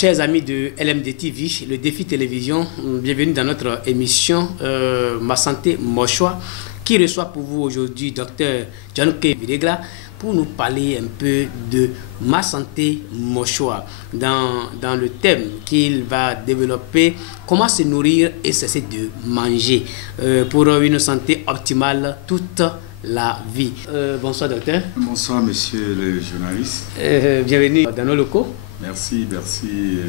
chers amis de LMD TV, le défi télévision, bienvenue dans notre émission Ma Santé, Mon Choix, qui reçoit pour vous aujourd'hui Dr Gianluca Videgla pour nous parler un peu de Ma Santé, Mon Choix, dans le thème qu'il va développer, comment se nourrir et cesser de manger pour une santé optimale toute la vie. Bonsoir docteur. Bonsoir monsieur le journaliste. Bienvenue dans nos locaux. Merci,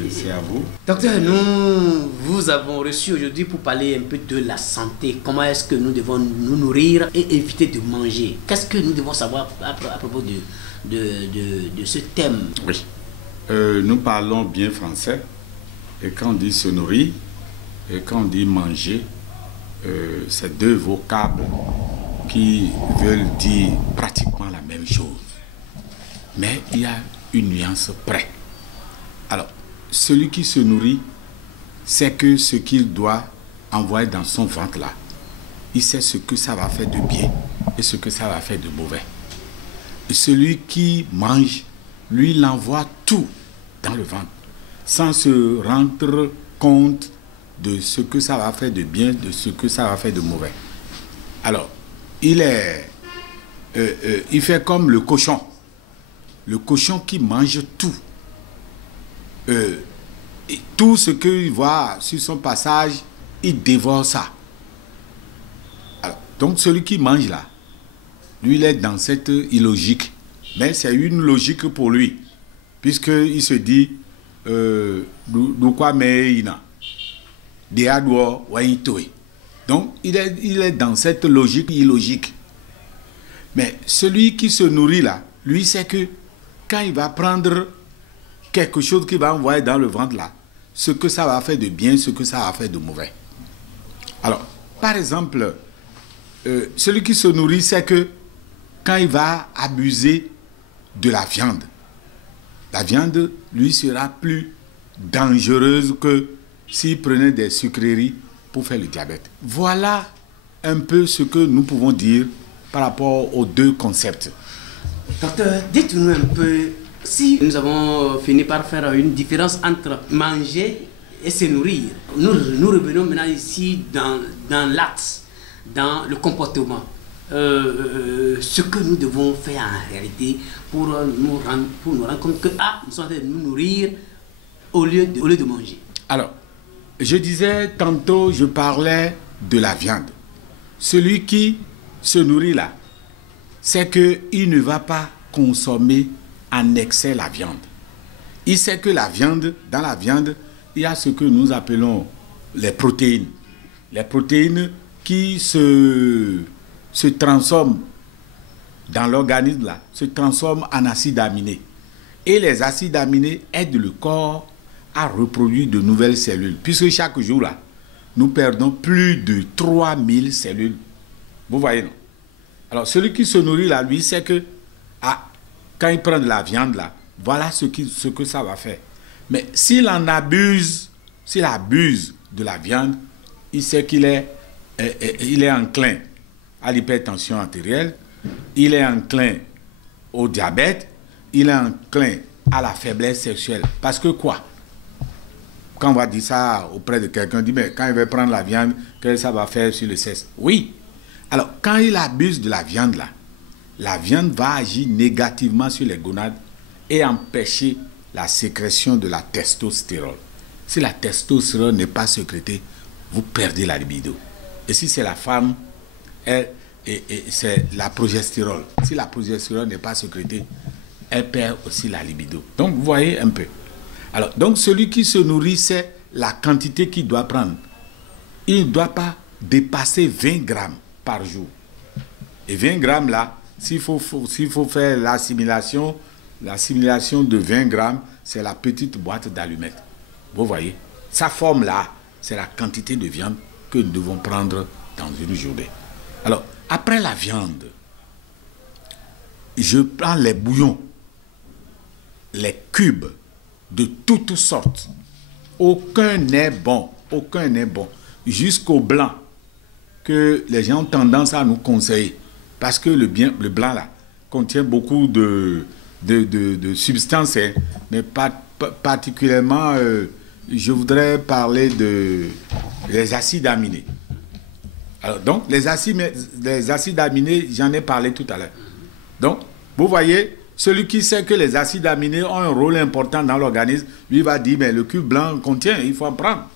c'est à vous. Docteur, nous vous avons reçu aujourd'hui pour parler un peu de la santé. Comment est-ce que nous devons nous nourrir et éviter de manger? Qu'est-ce que nous devons savoir à propos de ce thème? Oui, nous parlons bien français. Et quand on dit se nourrir et quand on dit manger, c'est deux vocables qui veulent dire pratiquement la même chose. Mais il y a une nuance près. Alors, celui qui se nourrit, sait que ce qu'il doit envoyer dans son ventre là, il sait ce que ça va faire de bien et ce que ça va faire de mauvais. Et celui qui mange, lui, il envoie tout dans le ventre, sans se rendre compte de ce que ça va faire de bien, de ce que ça va faire de mauvais. Alors, il fait comme le cochon. Le cochon qui mange tout. Tout ce qu'il voit sur son passage, il dévore ça. Alors, donc celui qui mange là, lui il est dans cette illogique. Mais c'est une logique pour lui. Puisqu'il se dit, donc il est dans cette logique illogique. Mais celui qui se nourrit là, lui sait que quand il va prendre quelque chose qu'il va envoyer dans le ventre là, ce que ça va faire de bien, ce que ça va faire de mauvais. Alors, par exemple, celui qui se nourrit sait que quand il va abuser de la viande lui sera plus dangereuse que s'il prenait des sucreries pour faire le diabète. Voilà un peu ce que nous pouvons dire par rapport aux deux concepts. Docteur, dites-nous un peu, si nous avons fini par faire une différence entre manger et se nourrir, nous revenons maintenant ici dans l'acte, dans le comportement. Ce que nous devons faire en réalité pour nous rendre compte que nous sommes en train de nous nourrir au lieu de manger. Alors, je disais tantôt, je parlais de la viande. Celui qui se nourrit là, c'est qu'il ne va pas consommer en excès la viande. Il sait que dans la viande, il y a ce que nous appelons les protéines. Les protéines qui se transforment dans l'organisme là, se transforment en acides aminés. Et les acides aminés aident le corps à reproduire de nouvelles cellules. Puisque chaque jour là, nous perdons plus de 3000 cellules. Vous voyez, non? Alors, celui qui se nourrit là, lui, sait que quand il prend de la viande là, voilà ce que ça va faire. Mais s'il abuse de la viande, il sait qu'il est enclin à l'hypertension artérielle, il est enclin au diabète, il est enclin à la faiblesse sexuelle. Parce que quoi? Quand on va dire ça auprès de quelqu'un, on dit, mais quand il va prendre la viande, qu'est-ce que ça va faire sur le sexe? Oui. Alors, quand il abuse de la viande là, la viande va agir négativement sur les gonades et empêcher la sécrétion de la testostérone. Si la testostérone n'est pas sécrétée, vous perdez la libido. Et si c'est la femme, c'est la progestérone. Si la progestérone n'est pas sécrétée, elle perd aussi la libido. Donc, vous voyez un peu. Alors, donc, celui qui se nourrit, c'est la quantité qu'il doit prendre. Il ne doit pas dépasser 20 grammes par jour. Et 20 grammes là, s'il faut faire l'assimilation de 20 grammes, c'est la petite boîte d'allumettes. Vous voyez, sa forme là, c'est la quantité de viande que nous devons prendre dans une journée. Alors, après la viande, je prends les bouillons, les cubes de toutes sortes. Aucun n'est bon, jusqu'au blanc que les gens ont tendance à nous conseiller. Parce que le blanc là contient beaucoup de substances, mais pas particulièrement, je voudrais parler des acides aminés. Alors, donc, les acides aminés, j'en ai parlé tout à l'heure. Donc, vous voyez, celui qui sait que les acides aminés ont un rôle important dans l'organisme, lui va dire, mais le cube blanc contient, il faut en prendre.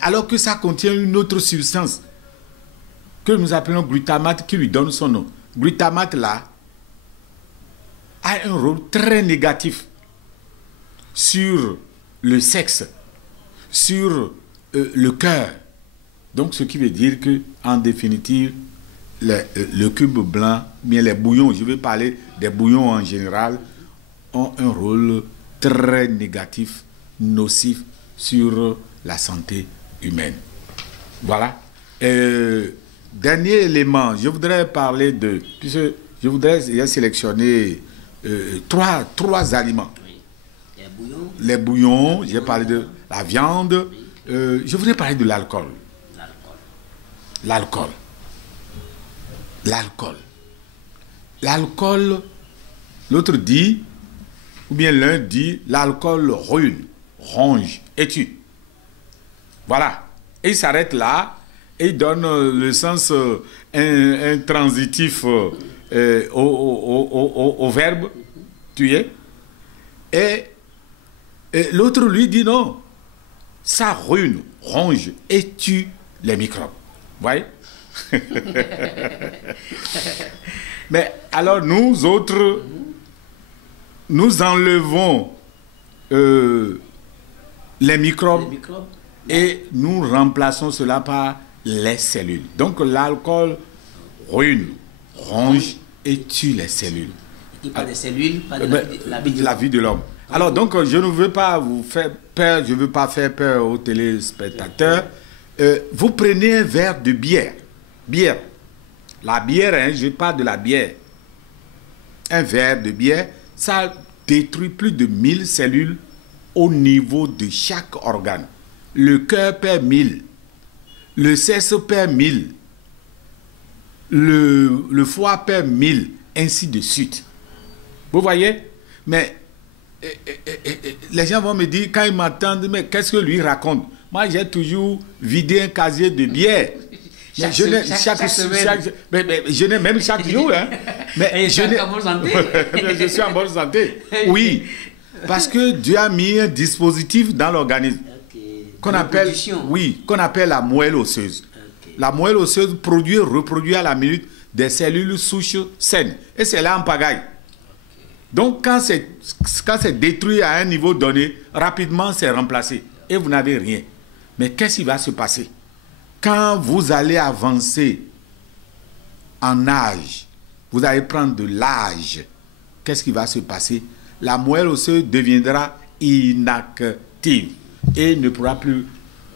Alors que ça contient une autre substance que nous appelons glutamate qui lui donne son nom. Glutamate, là, a un rôle très négatif sur le sexe, sur le cœur. Donc, ce qui veut dire que, en définitive, le cube blanc, bien les bouillons, je vais parler des bouillons en général, ont un rôle très négatif, nocif sur la santé humaine. Voilà. Dernier élément, je voudrais parler de... Puisque je voudrais sélectionner trois aliments. Oui. Les bouillons, j'ai parlé de la viande. Oui. Je voudrais parler de l'alcool. L'alcool, l'autre dit, ou bien l'un dit, l'alcool ruine, ronge et tue. Voilà. Et il s'arrête là et il donne le sens intransitif au verbe tuer. Et l'autre lui dit non, ça ruine, ronge et tue les microbes. Vous voyez? Mais alors nous autres, nous enlevons les microbes et nous remplaçons cela par les cellules. Donc l'alcool ruine, ronge et tue les cellules. Et pas des cellules, pas de la vie de l'homme. Alors donc je ne veux pas vous faire peur, je ne veux pas faire peur aux téléspectateurs. Vous prenez un verre de bière. Bière. La bière, hein, je parle de la bière. Un verre de bière, ça détruit plus de 1000 cellules au niveau de chaque organe. Le cœur perd 1000. Le cerveau perd 1000. Le foie perd 1000. Ainsi de suite. Vous voyez? Mais les gens vont me dire, quand ils m'entendent, mais qu'est-ce que lui raconte? Moi, j'ai toujours vidé un casier de bière. Mais je n'ai même chaque jour. Hein. Mais je suis en bonne santé. Oui. Parce que Dieu a mis un dispositif dans l'organisme. Qu'on appelle la moelle osseuse. La moelle osseuse reproduit à la minute des cellules souches saines. Et c'est là en pagaille. Donc, quand c'est détruit à un niveau donné, rapidement, c'est remplacé. Et vous n'avez rien. Mais qu'est-ce qui va se passer? Quand vous allez avancer en âge, vous allez prendre de l'âge, qu'est-ce qui va se passer? La moelle osseuse deviendra inactive et ne pourra plus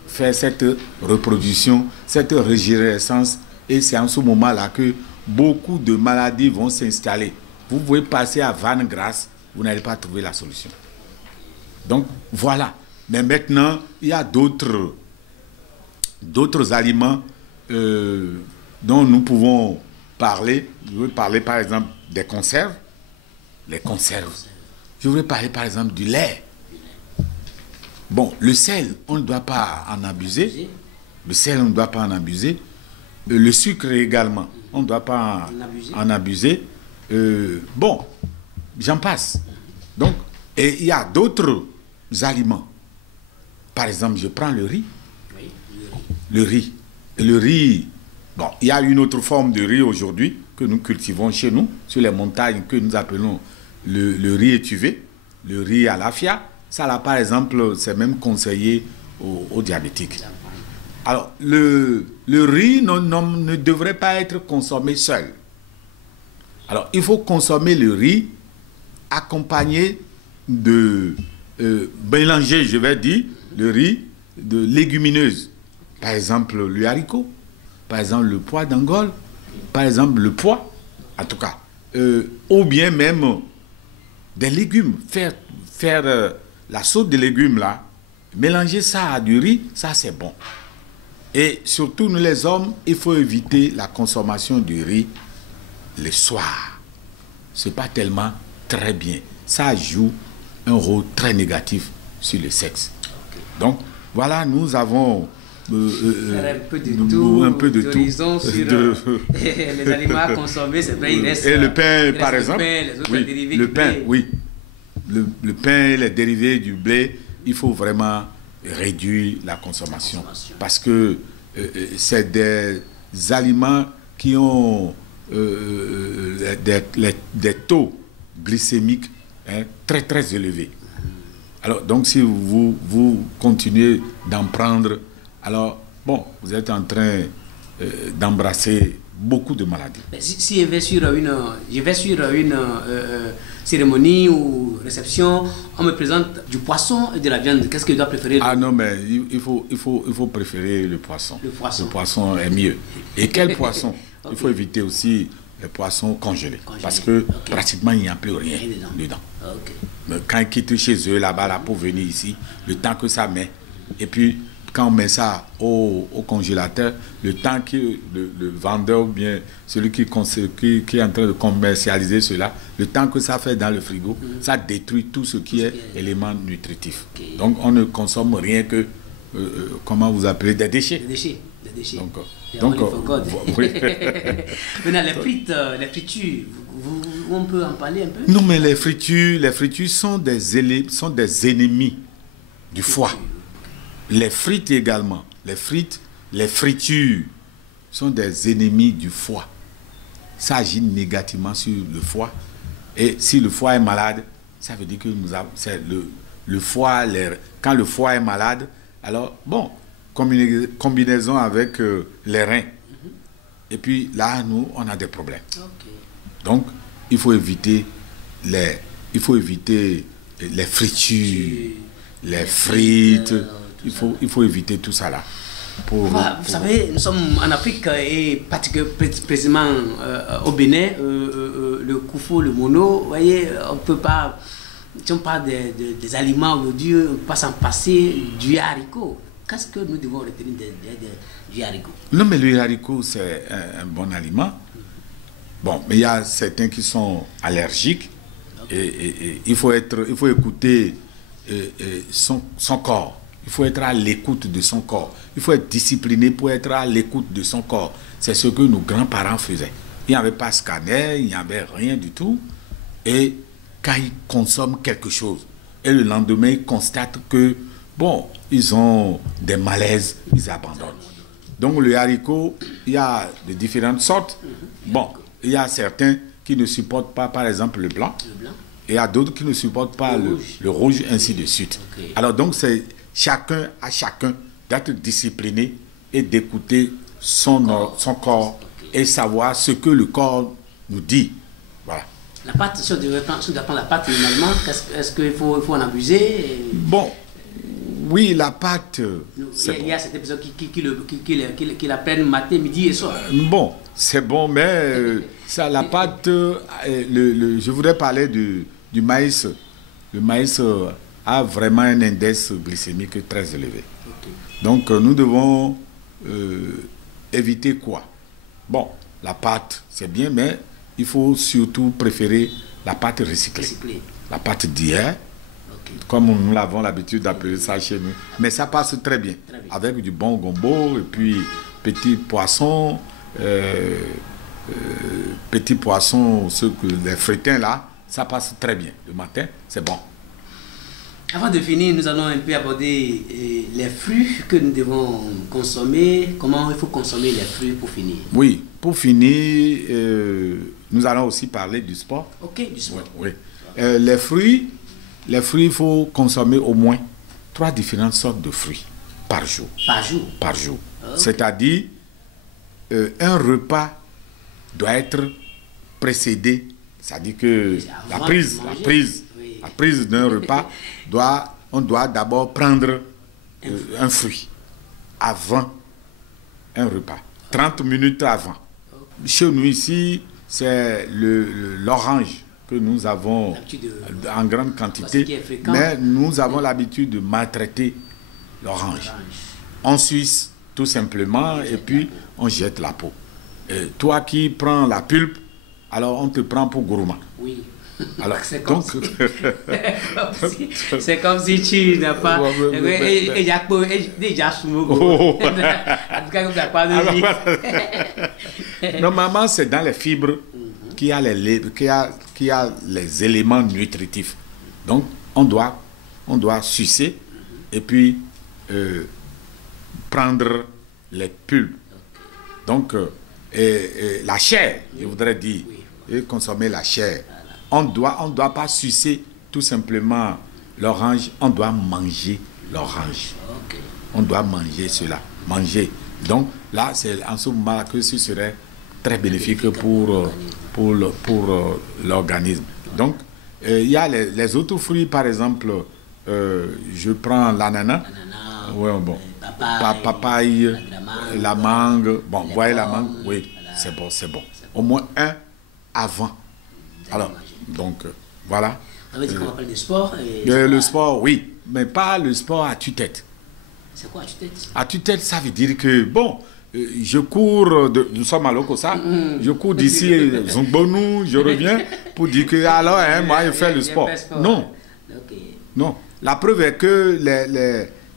faire cette reproduction, cette régénérescence. Et c'est en ce moment-là que beaucoup de maladies vont s'installer. Vous pouvez passer à Vannes Grasse, vous n'allez pas trouver la solution. Donc, voilà. Mais maintenant, il y a d'autres aliments dont nous pouvons parler. Je veux parler, par exemple, des conserves. Les conserves. Je voudrais parler, par exemple, du lait. Bon, le sel, on ne doit pas en abuser. Le sel, on ne doit pas en abuser. Le sucre également, on ne doit pas en abuser. Bon, j'en passe. Donc, et il y a d'autres aliments. Par exemple, je prends le riz. Oui, le riz. Le riz, bon, il y a une autre forme de riz aujourd'hui que nous cultivons chez nous, sur les montagnes, que nous appelons le riz étuvé, le riz à l'afia. Ça, là, par exemple, c'est même conseillé aux diabétiques. Alors, le riz ne devrait pas être consommé seul. Alors, il faut consommer le riz accompagné de mélanger, je vais dire, le riz de légumineuses. Par exemple, le haricot, par exemple, le pois d'Angole, par exemple, le pois, en tout cas. Ou bien même des légumes. Faire la sauce de légumes, là, mélanger ça à du riz, ça c'est bon. Et surtout, nous les hommes, il faut éviter la consommation du riz le soir. Ce n'est pas tellement très bien. Ça joue un rôle très négatif sur le sexe. Ok. Donc, voilà, nous avons Faire un peu de tout, un peu de tout. Sur les aliments à consommer, c'est vrai, il reste. Et le pain, il reste par le exemple. pain, les autres Oui, dérivés le du pain, blé. oui. Le pain, les dérivés du blé, il faut vraiment réduire la consommation. Parce que c'est des aliments qui ont des taux glycémiques très très élevés. Alors, donc, si vous continuez d'en prendre, alors, bon, vous êtes en train d'embrasser beaucoup de maladies. Si je vais sur une cérémonie ou réception, on me présente du poisson et de la viande. Qu'est-ce que je dois préférer? Ah non, mais il faut préférer le poisson. Le poisson. Le poisson est mieux. Et quel poisson? Okay. Il faut éviter aussi les poissons congelés. Parce que pratiquement, il n'y a plus rien dedans. Okay. Mais quand ils quittent chez eux, là-bas, pour venir ici, le temps que ça met, et puis quand on met ça au congélateur, le temps que le vendeur ou bien celui qui est en train de commercialiser cela, le temps que ça fait dans le frigo, ça détruit tout ce qui est élément nutritif. Okay. Donc on ne consomme rien que, comment vous appelez, des déchets. Des déchets. Donc oui. Maintenant, les fritures, on peut en parler un peu? Non, mais les fritures sont des ennemis du foie. Les frites également. Les fritures sont des ennemis du foie. Ça agit négativement sur le foie. Et si le foie est malade, ça veut dire que c'est le foie, quand le foie est malade, alors, bon, combinaison avec les reins. Et puis là, nous, on a des problèmes. Okay. Donc, il faut éviter les fritures, les frites. Il faut éviter tout ça là. Vous savez, nous sommes en Afrique et précisément au Bénin, le koufo, le mono, vous voyez, on ne peut pas, si on parle des aliments aujourd'hui, on ne peut pas s'en passer du haricot. Qu'est-ce que nous devons retenir du haricot? Non, mais le haricot, c'est un bon aliment. Bon, mais il y a certains qui sont allergiques. Et il faut écouter son corps. Il faut être à l'écoute de son corps. Il faut être discipliné pour être à l'écoute de son corps. C'est ce que nos grands-parents faisaient. Il n'y avait pas de scanner, il n'y avait rien du tout. Et quand ils consomment quelque chose, et le lendemain, ils constatent que, bon, ils ont des malaises, ils abandonnent. Donc le haricot, il y a de différentes sortes. Bon, il y a certains qui ne supportent pas, par exemple, le blanc. Et il y a d'autres qui ne supportent pas le rouge, ainsi de suite. Okay. Alors donc, c'est chacun d'être discipliné et d'écouter son corps et savoir ce que le corps nous dit. Voilà. La pâte, si on doit prendre la pâte normalement, est-ce qu'il faut en abuser? Bon, oui, la pâte... Il y a cet épisode qui la prennent matin, midi et soir. Bon, c'est bon, mais ça, la pâte, je voudrais parler du maïs. Le maïs a vraiment un index glycémique très élevé. Okay. Donc, nous devons éviter quoi? Bon, la pâte, c'est bien, mais il faut surtout préférer la pâte recyclée. La pâte d'hier, comme nous l'avons l'habitude d'appeler ça chez nous. Mais ça passe très bien, avec du bon gombo, et puis petits poissons, les frétins là, ça passe très bien. Le matin, c'est bon. Avant de finir, nous allons un peu aborder les fruits que nous devons consommer. Comment il faut consommer les fruits pour finir? Oui, pour finir, nous allons aussi parler du sport. Ok, du sport. Oui. Les fruits, il faut consommer au moins 3 différentes sortes de fruits par jour. Par jour. Okay. C'est-à-dire, un repas doit être précédé. C'est-à-dire que la prise d'un repas, on doit d'abord prendre un fruit avant un repas, 30 minutes avant. Chez nous ici, c'est l'orange que nous avons en grande quantité, mais nous avons l'habitude de maltraiter l'orange. En Suisse, tout simplement, et puis on jette la peau. Toi qui prends la pulpe, alors on te prend pour gourmand. Oui. Alors, c'est donc... c'est comme si tu n'as pas... Et il y a déjà Oh. En tout cas, il n'y a pas de vie. Normalement, c'est dans les fibres qu'il y a qu'il y a les éléments nutritifs. Donc, on doit sucer et puis prendre les pulpes. Donc, la chair, je voudrais dire, et consommer la chair. On doit pas sucer tout simplement l'orange, on doit manger l'orange. On doit manger cela, manger. Donc, là, c'est en ce moment que ce serait très bénéfique pour l'organisme. Donc, il y a les autres fruits, par exemple, je prends l'ananas, ouais, bon, papaye, la mangue, bon, vous voyez la mangue, oui, c'est bon, c'est bon. Au moins un avant. Alors, donc, voilà. Ça veut dire qu'on va parler de sport. Le sport, oui, mais pas le sport à tue-tête. C'est quoi à tue-tête? À tue-tête, ça veut dire que, bon, je cours, nous sommes à Lokossa, je cours d'ici Zongbonou, je reviens pour dire que, alors, hein, moi, je fais le sport. Non. Non. La preuve est que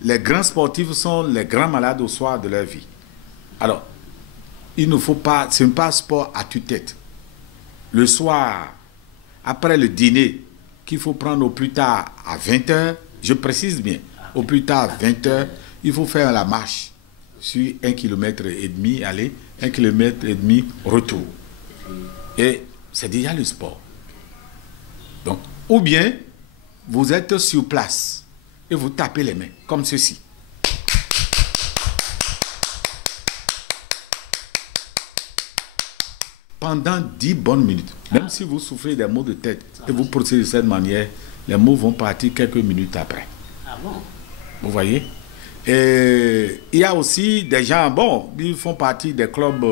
les grands sportifs sont les grands malades au soir de leur vie. Alors, il ne faut pas, ce n'est pas un sport à tue-tête. Le soir, après le dîner, qu'il faut prendre au plus tard à 20h, je précise bien, au plus tard à 20h, il faut faire la marche sur 1,5 km aller, 1,5 km retour. Et c'est déjà le sport. Donc, ou bien, vous êtes sur place et vous tapez les mains, comme ceci. Pendant 10 bonnes minutes, même si vous souffrez des maux de tête et vous procédez de cette manière, les maux vont partir quelques minutes après. Ah bon? Vous voyez? Et il y a aussi des gens, bon, ils font partie des clubs,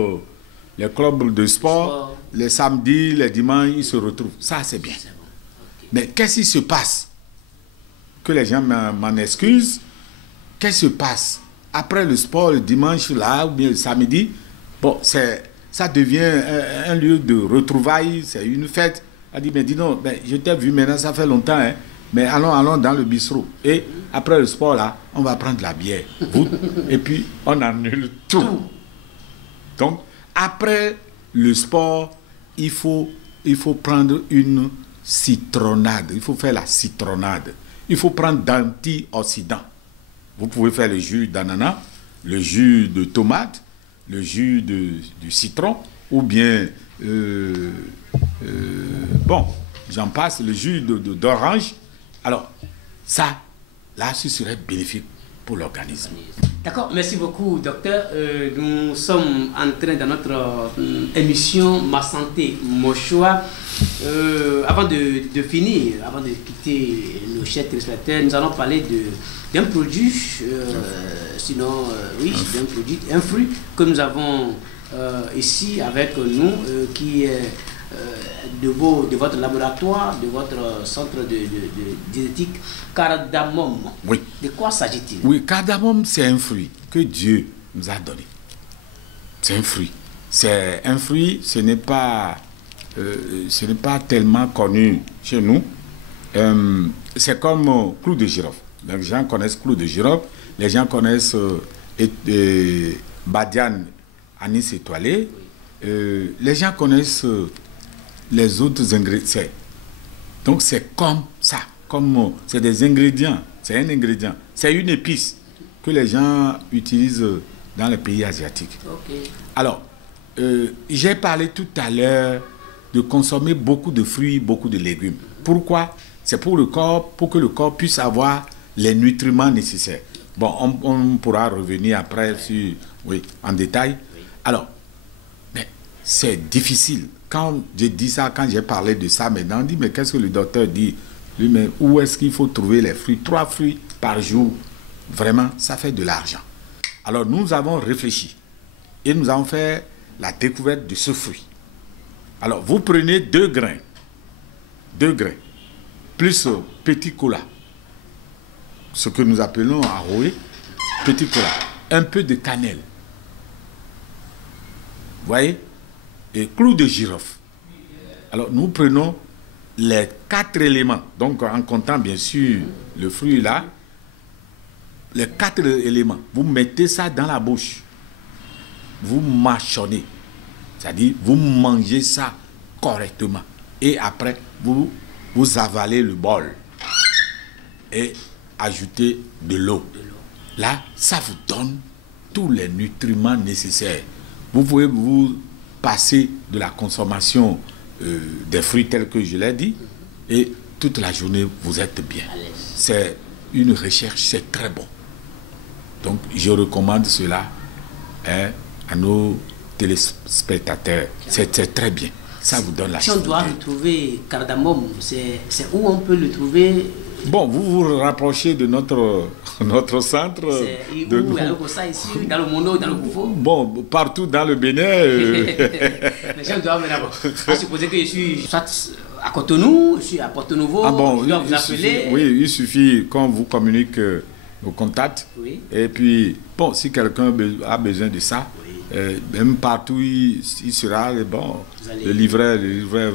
les clubs de sport, les samedis, les dimanches, ils se retrouvent. Ça, c'est bien. C'est bon. Okay. Mais qu'est-ce qui se passe? Que les gens m'en excusent. Qu'est-ce qui se passe? Après le sport, le dimanche, là, ou bien le samedi, bon, ça devient un lieu de retrouvailles, c'est une fête. Elle dit, mais dis non, ben, je t'ai vu maintenant, ça fait longtemps, hein, mais allons dans le bistrot. Et après le sport, là, on va prendre la bière, et puis on annule tout. Donc, après le sport, il faut prendre une citronnade. Il faut faire la citronnade. Il faut prendre d'antioxydants. Vous pouvez faire le jus d'ananas, le jus de tomate, le jus de citron, ou bien, bon, j'en passe, le jus d'orange. Alors, ça, là, ce serait bénéfique pour l'organisme. D'accord, merci beaucoup, docteur. Nous sommes en train dans notre émission Ma Santé, Mon Choix. Avant de finir, avant de quitter nos chers téléspectateurs, nous allons parler d'un produit, oui, d'un produit, un fruit que nous avons ici avec nous, qui est de votre laboratoire, de votre centre de diététique, cardamome. Oui. De quoi s'agit-il? Oui, cardamome, c'est un fruit que Dieu nous a donné. C'est un fruit. C'est un fruit, ce n'est pas tellement connu chez nous. C'est comme clou de girofle. Les gens connaissent clou de girofle, les gens connaissent badiane, anis étoilé. Les gens connaissent les autres ingrédients. Donc c'est comme ça, c'est des ingrédients, c'est un ingrédient, c'est une épice que les gens utilisent dans les pays asiatiques. Okay. Alors, j'ai parlé tout à l'heure de consommer beaucoup de fruits, beaucoup de légumes. Pourquoi? C'est pour le corps, pour que le corps puisse avoir les nutriments nécessaires. Bon, on pourra revenir après sur, oui, en détail. Alors, c'est difficile. Quand j'ai dit ça, quand j'ai parlé de ça maintenant, on dit, mais qu'est-ce que le docteur dit? Lui, mais où est-ce qu'il faut trouver les fruits? 3 fruits par jour. Vraiment, ça fait de l'argent. Alors, nous avons réfléchi et nous avons fait la découverte de ce fruit. Alors, vous prenez 2 grains, plus petit cola, ce que nous appelons aroé, petit cola, un peu de cannelle. Vous voyez? Et clou de girofle. Alors, nous prenons les 4 éléments, donc en comptant bien sûr le fruit là, les 4 éléments, vous mettez ça dans la bouche, vous mâchonnez, c'est-à-dire vous mangez ça correctement et après vous avalez le bol et ajoutez de l'eau. Là, ça vous donne tous les nutriments nécessaires. Vous pouvez vous passer de la consommation des fruits tels que je l'ai dit et toute la journée vous êtes bien. C'est une recherche, c'est très bon. Donc je recommande cela à nos téléspectateurs. C'est très bien. Ça vous donne la Si on doit retrouver cardamome, c'est où on peut le trouver? Bon, vous vous rapprochez de notre centre. C'est où? Ici, dans le Mono, dans le Koufo? Bon, partout dans le Bénin. Les gens doivent d'abord supposer que je suis soit à Cotonou, je suis à Porto Novo, je dois vous appeler. Oui, il suffit qu'on vous communique nos contacts. Oui. Et puis, bon, si quelqu'un a besoin de ça, même partout il sera, bon, le livreur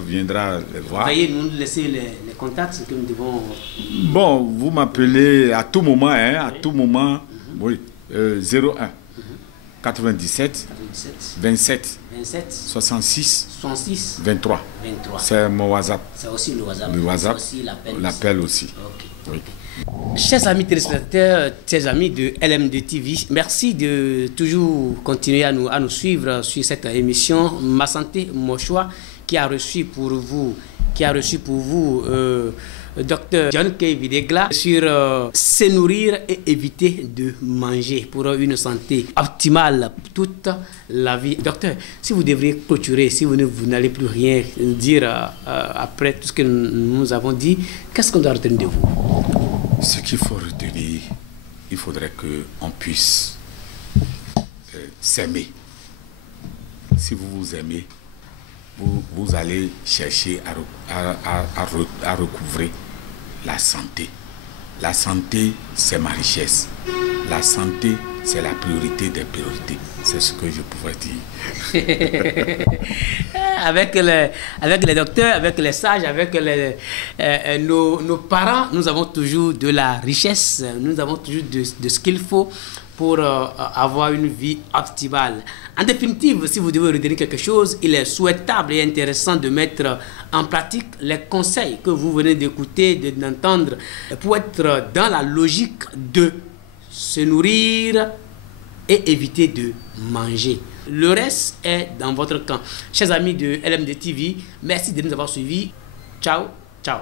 viendra les voir. Veuillez nous laisser les contacts, ce que nous devons... Bon, vous m'appelez à tout moment, à tout moment, oui, 01 97 27 66 23. C'est mon WhatsApp. C'est aussi le WhatsApp. Le WhatsApp, l'appel aussi. Okay. Oui. Chers amis téléspectateurs, chers amis de LMD TV, merci de toujours continuer à nous suivre sur cette émission Ma Santé, Mon Choix, qui a reçu pour vous Dr John K. Videgla sur se nourrir et éviter de manger pour une santé optimale toute la vie. Docteur, si vous devriez clôturer, si vous n'allez plus rien dire après tout ce que nous avons dit, qu'est-ce qu'on doit retenir de vous? Ce qu'il faut retenir, il faudrait qu'on puisse s'aimer. Si vous vous aimez, vous allez chercher à recouvrer la santé. La santé, c'est ma richesse. La santé, c'est la priorité des priorités. C'est ce que je pourrais dire. Avec les docteurs, avec les sages, avec nos parents, nous avons toujours de la richesse, nous avons toujours de ce qu'il faut pour avoir une vie optimale. En définitive, si vous devez retenir quelque chose, il est souhaitable et intéressant de mettre en pratique les conseils que vous venez d'écouter, d'entendre, pour être dans la logique de se nourrir et éviter de manger. Le reste est dans votre camp. Chers amis de LMD TV, merci de nous avoir suivis. Ciao, ciao.